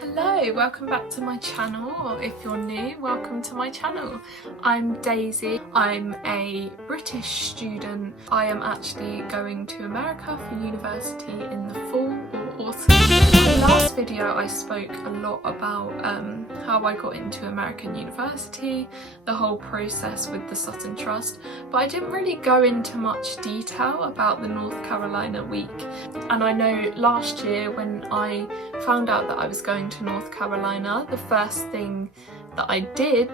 Hello, welcome back to my channel, or if you're new, welcome to my channel. I'm Daisy. I'm a British student. I am actually going to America for university in the fall or autumn. In the last video I spoke a lot about how I got into American university, the whole process with the Sutton Trust, but I didn't really go into much detail about the North Carolina week. And I know last year when I found out that I was going to North Carolina, the first thing that I did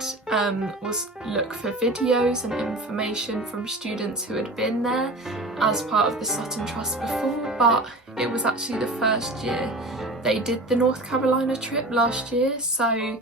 was look for videos and information from students who had been there as part of the Sutton Trust before, but it was actually the first year they did the North Carolina trip last year, so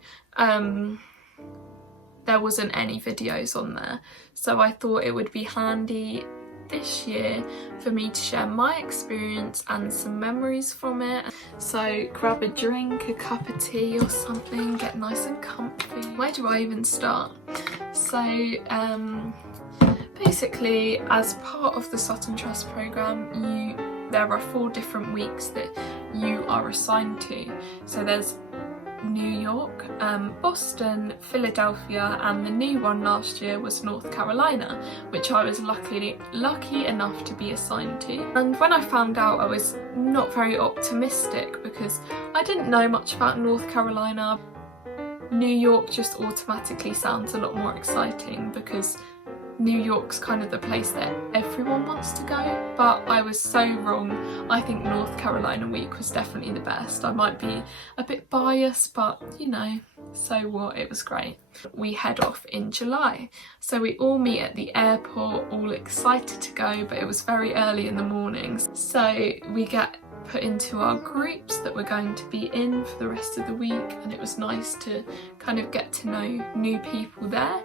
there wasn't any videos on there. So I thought it would be handy this year for me to share my experience and some memories from it. So grab a drink, a cup of tea or something, get nice and comfy. Where do I even start? So basically, as part of the Sutton Trust programme, there are 4 different weeks that you are assigned to. So there's New York, Boston, Philadelphia, and the new one last year was North Carolina, which I was lucky enough to be assigned to. And when I found out, I was not very optimistic because I didn't know much about North Carolina. New York just automatically sounds a lot more exciting because New York's kind of the place that everyone wants to go, but I was so wrong. I think North Carolina week was definitely the best. I might be a bit biased, but you know, so what, it was great. We head off in July, so we all meet at the airport, all excited to go, but it was very early in the mornings. So we get put into our groups that we're going to be in for the rest of the week, and it was nice to kind of get to know new people there.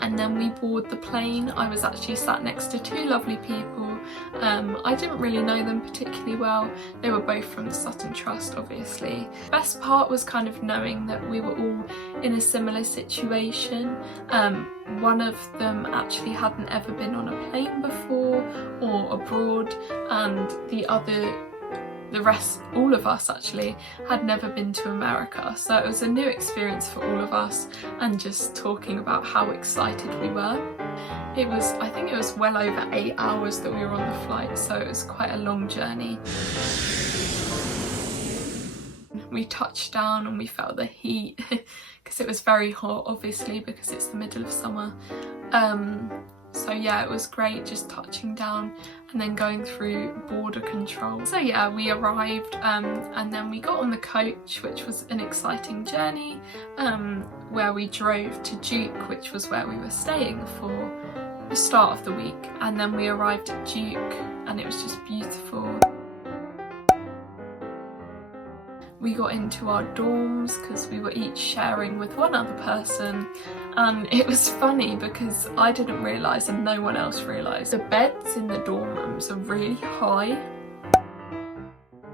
And then we board the plane. I was actually sat next to 2 lovely people. I didn't really know them particularly well. They were both from the Sutton Trust, obviously. The best part was kind of knowing that we were all in a similar situation. One of them actually hadn't ever been on a plane before or abroad, and all of us actually had never been to America, so it was a new experience for all of us, and just talking about how excited we were. I think it was well over 8 hours that we were on the flight, so it was quite a long journey. We touched down and we felt the heat because it was very hot, obviously, because it's the middle of summer. So yeah, it was great just touching down and then going through border control. So yeah, we arrived and then we got on the coach, which was an exciting journey, where we drove to Duke, which was where we were staying for the start of the week. And then we arrived at Duke and it was just beautiful. We got into our dorms because we were each sharing with one other person, and it was funny because I didn't realise and no one else realised the beds in the dorm rooms are really high,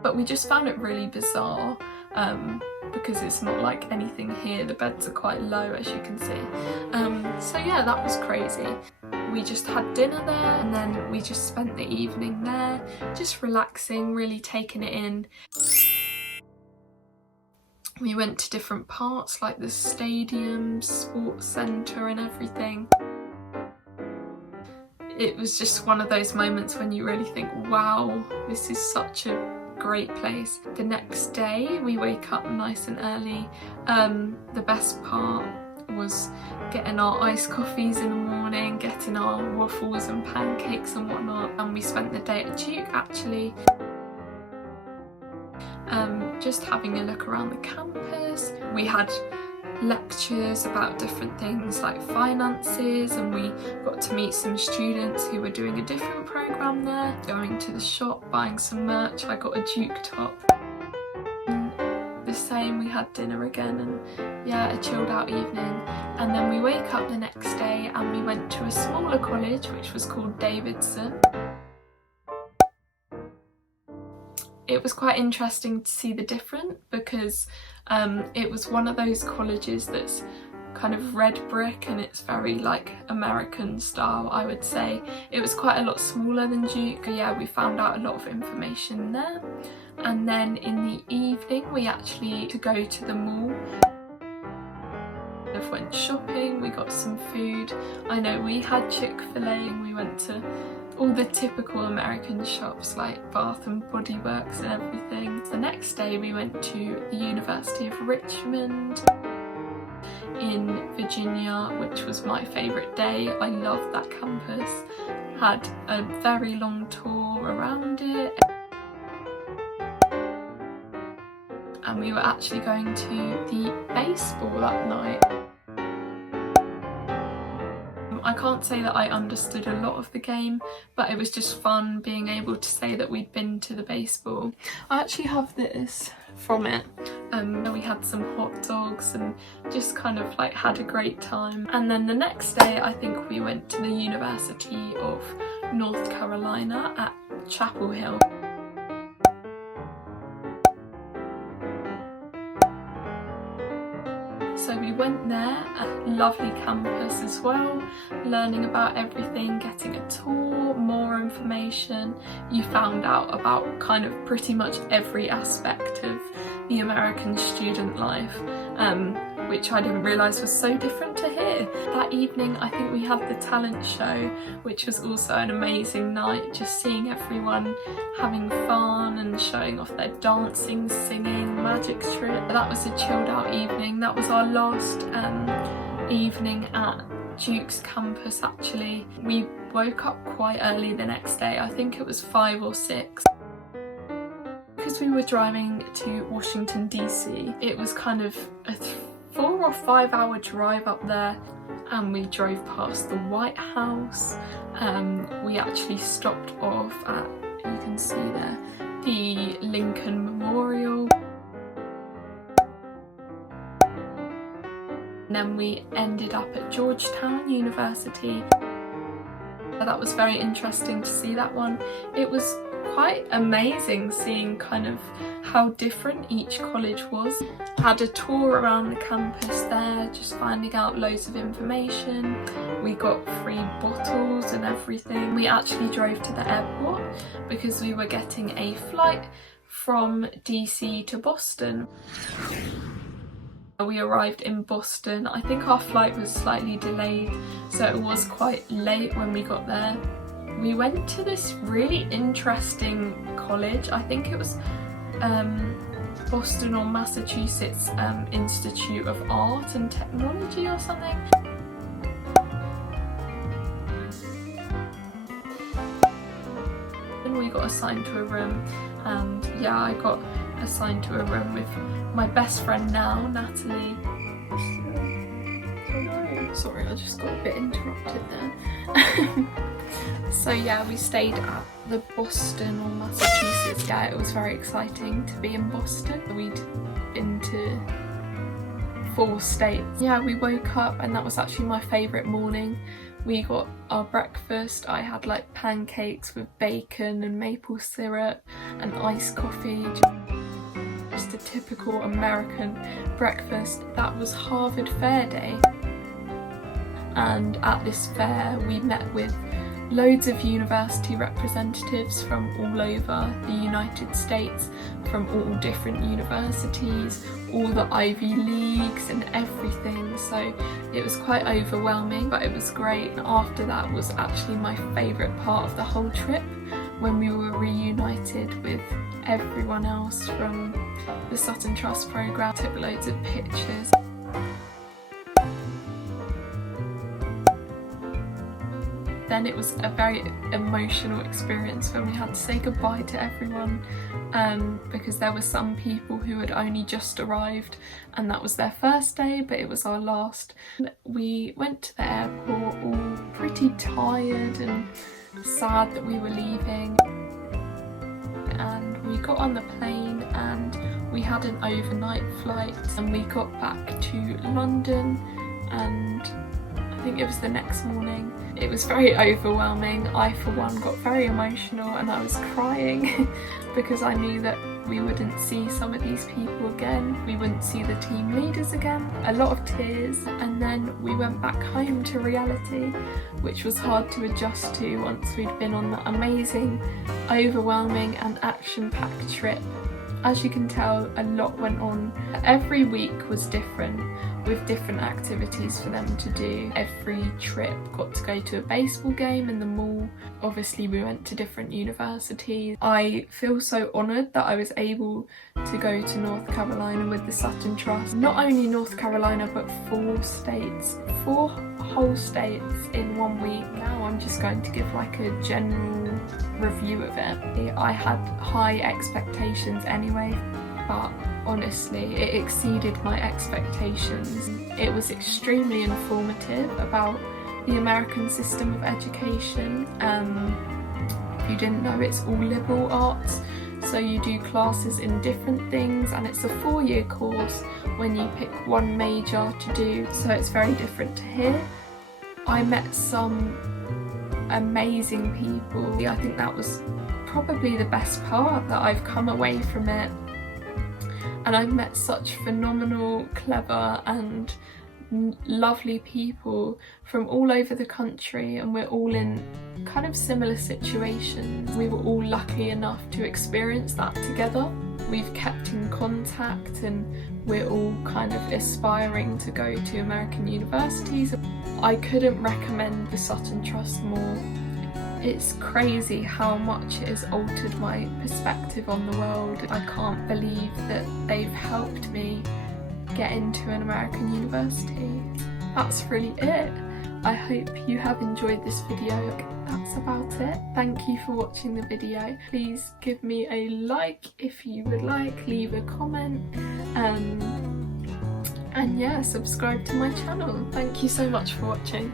but we just found it really bizarre because it's not like anything here. The beds are quite low, as you can see. So yeah, that was crazy. We just had dinner there and then we just spent the evening there, just relaxing, really taking it in. We went to different parts like the stadium, sports centre and everything. It was just one of those moments when you really think, wow, this is such a great place. The next day we wake up nice and early. The best part was getting our iced coffees in the morning, getting our waffles and pancakes and whatnot, and we spent the day at Duke actually. Just having a look around the campus. We had lectures about different things like finances, and we got to meet some students who were doing a different programme there. Going to the shop, buying some merch. I got a Duke top. The same, we had dinner again, and yeah, a chilled out evening. And then we wake up the next day and we went to a smaller college which was called Davidson. It was quite interesting to see the difference because it was one of those colleges that's kind of red brick and it's very like American style, I would say. It was quite a lot smaller than Duke. Yeah, we found out a lot of information there. and then in the evening we actually to go to the mall. We went shopping, we got some food. I know we had Chick-fil-A and we went to all the typical American shops like Bath and Body Works and everything. The next day we went to the University of Richmond in Virginia, which was my favourite day. I loved that campus. Had a very long tour around it. And we were actually going to the baseball that night. I can't say that I understood a lot of the game, but it was just fun being able to say that we'd been to the baseball. I actually have this from it. We had some hot dogs and just kind of like had a great time. And then the next day I think we went to the University of North Carolina at Chapel Hill. So we went there, a lovely campus as well, learning about everything, getting a tour, more information. You found out about kind of pretty much every aspect of the American student life, which I didn't realise was so different to here. That evening I think we had the talent show, which was also an amazing night, just seeing everyone having fun and showing off their dancing, singing, magic trip. That was a chilled out evening. That was our last evening at Duke's campus actually. We woke up quite early the next day, I think it was 5 or 6. Because we were driving to Washington DC, it was kind of a 4 or 5 hour drive up there, and we drove past the White House. We actually stopped off at, you can see there, the Lincoln Memorial. And then we ended up at Georgetown University. That was very interesting to see that one. It was quite amazing seeing kind of how different each college was. Had a tour around the campus there, just finding out loads of information. We got free bottles and everything. We actually drove to the airport because we were getting a flight from DC to Boston. We arrived in Boston. I think our flight was slightly delayed, so it was quite late when we got there. We went to this really interesting college. I think it was Boston or Massachusetts Institute of Art and Technology or something. And we got assigned to a room, and yeah, I got assigned to a room with my best friend now, Natalie. Sorry, I just got a bit interrupted there. So yeah, we stayed at the Boston or Massachusetts. Yeah, it was very exciting to be in Boston. We'd been to 4 states. Yeah, we woke up and that was actually my favourite morning. We got our breakfast. I had like pancakes with bacon and maple syrup and iced coffee. Just a typical American breakfast. That was Harvard Fair Day. And at this fair we met with loads of university representatives from all over the United States, from all different universities, all the Ivy Leagues and everything, so it was quite overwhelming, but it was great. And after that was actually my favourite part of the whole trip, when we were reunited with everyone else from the Sutton Trust programme. Took loads of pictures. Then it was a very emotional experience when we had to say goodbye to everyone, because there were some people who had only just arrived and that was their first day, but it was our last. We went to the airport all pretty tired and sad that we were leaving, and we got on the plane and we had an overnight flight, and we got back to London, and I think it was the next morning. It was very overwhelming. I for one got very emotional and I was crying because I knew that we wouldn't see some of these people again. We wouldn't see the team leaders again. A lot of tears, and then we went back home to reality, which was hard to adjust to once we'd been on that amazing, overwhelming and action-packed trip. as you can tell, a lot went on. Every week was different, with different activities for them to do. Every trip got to go to a baseball game in the mall. Obviously we went to different universities. I feel so honoured that I was able to go to North Carolina with the Sutton Trust. Not only North Carolina, but 4 whole states in 1 week. Now I'm just going to give like a general review of it. I had high expectations anyway, but honestly it exceeded my expectations. It was extremely informative about the American system of education. If you didn't know, it's all liberal arts, so you do classes in different things, and it's a 4-year course when you pick one major to do, so it's very different to here. I met some amazing people. I think that was probably the best part, that I've come away from it and I've met such phenomenal, clever and lovely people from all over the country, and we're all in kind of similar situations. We were all lucky enough to experience that together. We've kept in contact and we're all kind of aspiring to go to American universities. I couldn't recommend the Sutton Trust more. It's crazy how much it has altered my perspective on the world. I can't believe that they've helped me get into an American university. That's really it. I hope you have enjoyed this video. That's about it. Thank you for watching the video. Please give me a like if you would like, leave a comment, and yeah, subscribe to my channel. Thank you so much for watching.